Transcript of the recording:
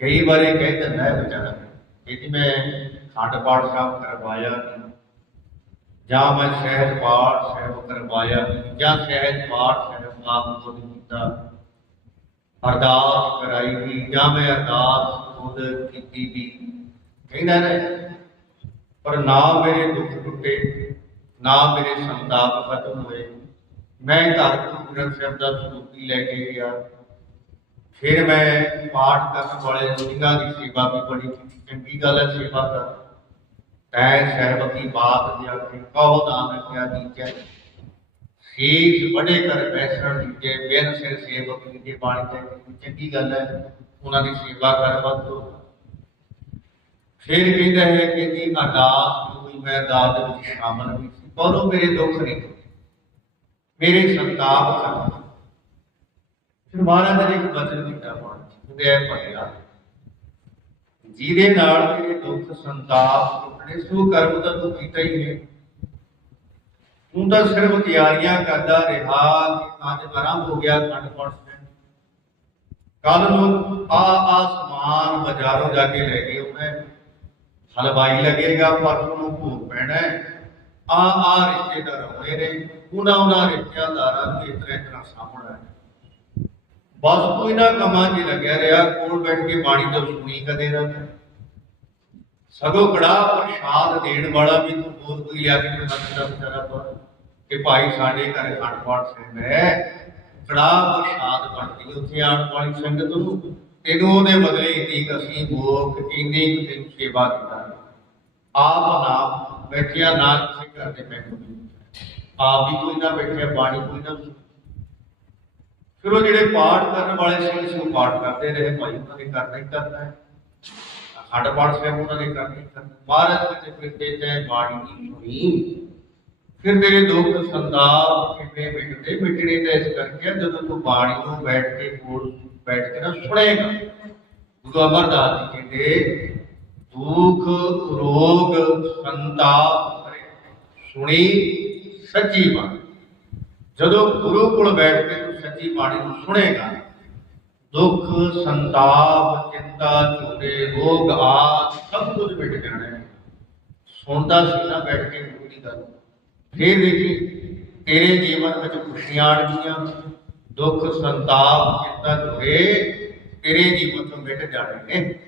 ਕਈ ਵਾਰੀ ਕਹਿ ਦਿੰਦਾ ਹੈ ਵਿਚਾਰਾ ਕਿ ਮੈਂ ਖੰਡ ਪਾਠ ਸਾਹਿਬ ਕਰਵਾਇਆ ਜਾਂ ਮੈਂ ਸਹਿਜ ਪਾਠ ਸਾਹਿਬ ਕਰਵਾਇਆ ਜਾਂ ਸਹਿਜ ਪਾਠ ਸਾਹਿਬ ਆਪ ਖੁਦ ਕੀਤਾ। ਅਰਦਾਸ ਕਰਾਈ ਵੀ, ਜਾਂ ਮੈਂ ਅਰਦਾਸ ਖੁਦ ਕੀਤੀ ਵੀ। ਕਹਿੰਦਾ ਨੇ, ਪਰ ਨਾ ਮੇਰੇ ਦੁੱਖ ਟੁੱਟੇ, ਨਾ ਮੇਰੇ ਸੰਤਾਪ ਖਤਮ ਹੋਏ। ਮੈਂ ਘਰ ਤੋਂ ਗ੍ਰੰਥ ਸਾਹਿਬ ਦਾ ਸਰੂਪੀ ਲੈ ਕੇ ਗਿਆ। ਫਿਰ ਮੈਂ ਪਾਠ ਕਰਨ ਵਾਲੇ ਸਿੰਘਾਂ ਦੀ ਸੇਵਾ ਵੀ ਬੜੀ ਕੀਤੀ ਚੰਗੀ ਗੱਲ ਹੈ ਸੇਵਾ ਕਰ ਤੈ ਸਹਿਬ ਕੀ ਬਾਤ ਜੇ ਆਖੇ ਕਹੋ ਦਾਨ ਕਿਆ ਦੀਜੈ ਸੀਸ ਬੜੇ ਕਰ ਬੈਸਣ ਦੀਜੈ ਬਿਨ ਸਿਰ ਸੇਵਕ ਦੀ ਬਾਣੀ ਤੇ ਚੰਗੀ ਗੱਲ ਹੈ ਉਹਨਾਂ ਦੀ ਸੇਵਾ ਕਰ ਵੱਧੋ ਫਿਰ ਕਹਿੰਦਾ ਹੈ ਕਿ ਜੀ ਅਰਦਾਸ ਨੂੰ ਵੀ ਮੈਂ ਅਰਦਾਸ ਦੇ ਵਿੱਚ ਸ਼ਾਮਲ ਵੀ ਸੀ ਪਰ ਉਹ ਮੇਰੇ ਦੁੱਖ ਨਹੀਂ ਮੇਰੇ ਸੰਤਾਪ ਕਰ ਫਿਰ ਮਹਾਰਾਜ ਨੇ ਇੱਕ ਬਚਨ ਕੀਤਾ ਪਾਣ ਉਹਦੇ ਭਲਿਆ ਜਿਹਦੇ ਨਾਲ ਤੇਰੇ ਦੁੱਖ, ਸੰਤਾਪ ਟੁੱਟਣੇ ਸੋ ਕਰਮ ਤਾਂ ਤੂੰ ਕੀਤਾ ਹੀ ਹੈ ਤੂੰ ਤਾਂ ਸਿਰਫ ਤਿਆਰੀਆਂ ਕਰਦਾ ਰਿਹਾ ਕਿ ਅੱਜ ਆਰੰਭ ਹੋ ਗਿਆ ਖੰਡ ਪਾਠ ਕੱਲ ਨੂੰ ਆ ਆਸਮਾਨ ਬਾਜ਼ਾਰੋਂ ਜਾ ਕੇ ਲੈ ਕੇ ਆਉਣਾ ਹਲਵਾਈ ਲੱਗੇਗਾ ਪਰਸੋਂ ਨੂੰ ਭੋਗ ਪੈਣਾ ਆ ਆ ਰਿਸ਼ਤੇਦਾਰ ਹੋਏ ਨੇ, ਉਹਨਾਂ ਉਹਨਾਂ ਰਿਸ਼ਤੇਦਾਰਾਂ ਨੂੰ ਇਸ ਤਰ੍ਹਾਂ ਇਸ ਤਰ੍ਹਾਂ ਸਾਹਮਣਾ ਹੈ। ਬਸ ਤੂੰ ਇਹਨਾਂ ਕੰਮਾਂ 'ਚ ਲੱਗਿਆ ਰਿਹਾ, ਕੋਲ ਬੈਠ ਕੇ ਬਾਣੀ ਤੋਂ ਸੁਣੀ ਕਦੇ ਨਾ। ਸਗੋਂ ਕੜਾ ਪ੍ਰਸ਼ਾਦ ਦੇਣ ਵਾਲਾ ਵੀ ਤੂੰ ਬਹੁਤ ਕੋਈ ਲਿਆ ਕੇ ਮਿਲਦਾ ਦਿੰਦਾ ਵਿਚਾਰਾ ਪਰ ਕਿ ਭਾਈ ਸਾਡੇ ਘਰ ਖੰਡ ਸਿੰਘ ਹੈ। ਕੜਾ ਪ੍ਰਸ਼ਾਦ ਬਣਦੀ ਉੱਥੇ ਆਉਣ ਵਾਲੀ ਸੰਗਤ ਨੂੰ। ਤੈਨੂੰ ਉਹਦੇ ਬਦਲੇ ਇੰਨੀ ਅਸੀਂ ਭੋਗ ਇੰਨੀ ਤੈਨੂੰ ਸੇਵਾ ਦਿੱਤਾ ਆਪ ਨਾ ਬੈਠਿਆ ਨਾ ਕਿਸੇ ਘਰ ਦੇ ਮੈਨੂੰ ਆਪ ਵੀ ਕੋਈ ਨਾ ਬੈਠਿਆ, ਬਾਣੀ ਕੋਈ ਨਾ ਫਿਰ ਉਹ ਜਿਹੜੇ ਪਾਠ ਕਰਨ ਵਾਲੇ ਸੀ ਸੀ ਉਹ ਪਾਠ ਕਰਦੇ ਰਹੇ। ਭਾਈ ਉਹਨਾਂ ਨੇ ਕਰਨਾ ਹੀ ਕਰਨਾ ਹੈ। ਅਖੰਡ ਪਾਠ ਸਾਹਿਬ ਉਹਨਾਂ ਨੇ ਕਰਨਾ ਹੀ ਕਰਨਾ ਮਹਾਰਾਜ ਕਿਤੇ ਫਿਰ ਤੇ ਬਾਣੀ ਦੀ ਫਿਰ ਮੇਰੇ ਦੁੱਖ ਸੰਤਾਪ ਕਿਵੇਂ ਮਿਟਦੇ, ਮਿਟਣੇ ਤਾਂ ਇਸ ਕਰਕੇ ਜਦੋਂ ਤੂੰ ਬਾਣੀ ਨੂੰ ਬੈਠ ਕੇ ਕੋਲ ਬੈਠ ਕੇ ਨਾ ਸੁਣੇਗਾ। ਗੁਰੂ ਅਮਰਦਾਸ ਜੀ ਕਹਿੰਦੇ, ਦੁੱਖ, ਰੋਗ, ਸੰਤਾਪ ਸੁਣੀ, ਸੱਚੀ ਬਾਣੀ। ਜਦੋਂ ਗੁਰੂ ਕੋਲ ਬੈਠ ਕੇ ਸੱਚੀ ਬਾਣੀ ਨੂੰ ਸੁਣੇਗਾ। ਦੁੱਖ, ਸੰਤਾਪ, ਚਿੰਤਾ, ਝੂਠੇ, ਰੋਗ ਆਦ ਸਭ ਕੁਝ ਮਿਟ ਜਾਣਾ ਹੈ। ਸੁਣਦਾ ਸੀ ਨਾ ਬੈਠ ਕੇ ਗੁਰੂ ਗੱਲ। ਫਿਰ ਦੇਖੀ ਤੇਰੇ ਜੀਵਨ ਵਿੱਚ ਖੁਸ਼ੀਆਂ ਆਣਗੀਆਂ, ਦੁੱਖ, ਸੰਤਾਪ, ਚਿੰਤਾ, ਝੂਠੇ ਤੇਰੇ ਜੀਵਨ ਤੋਂ ਮਿਟ ਜਾਣਗੇ।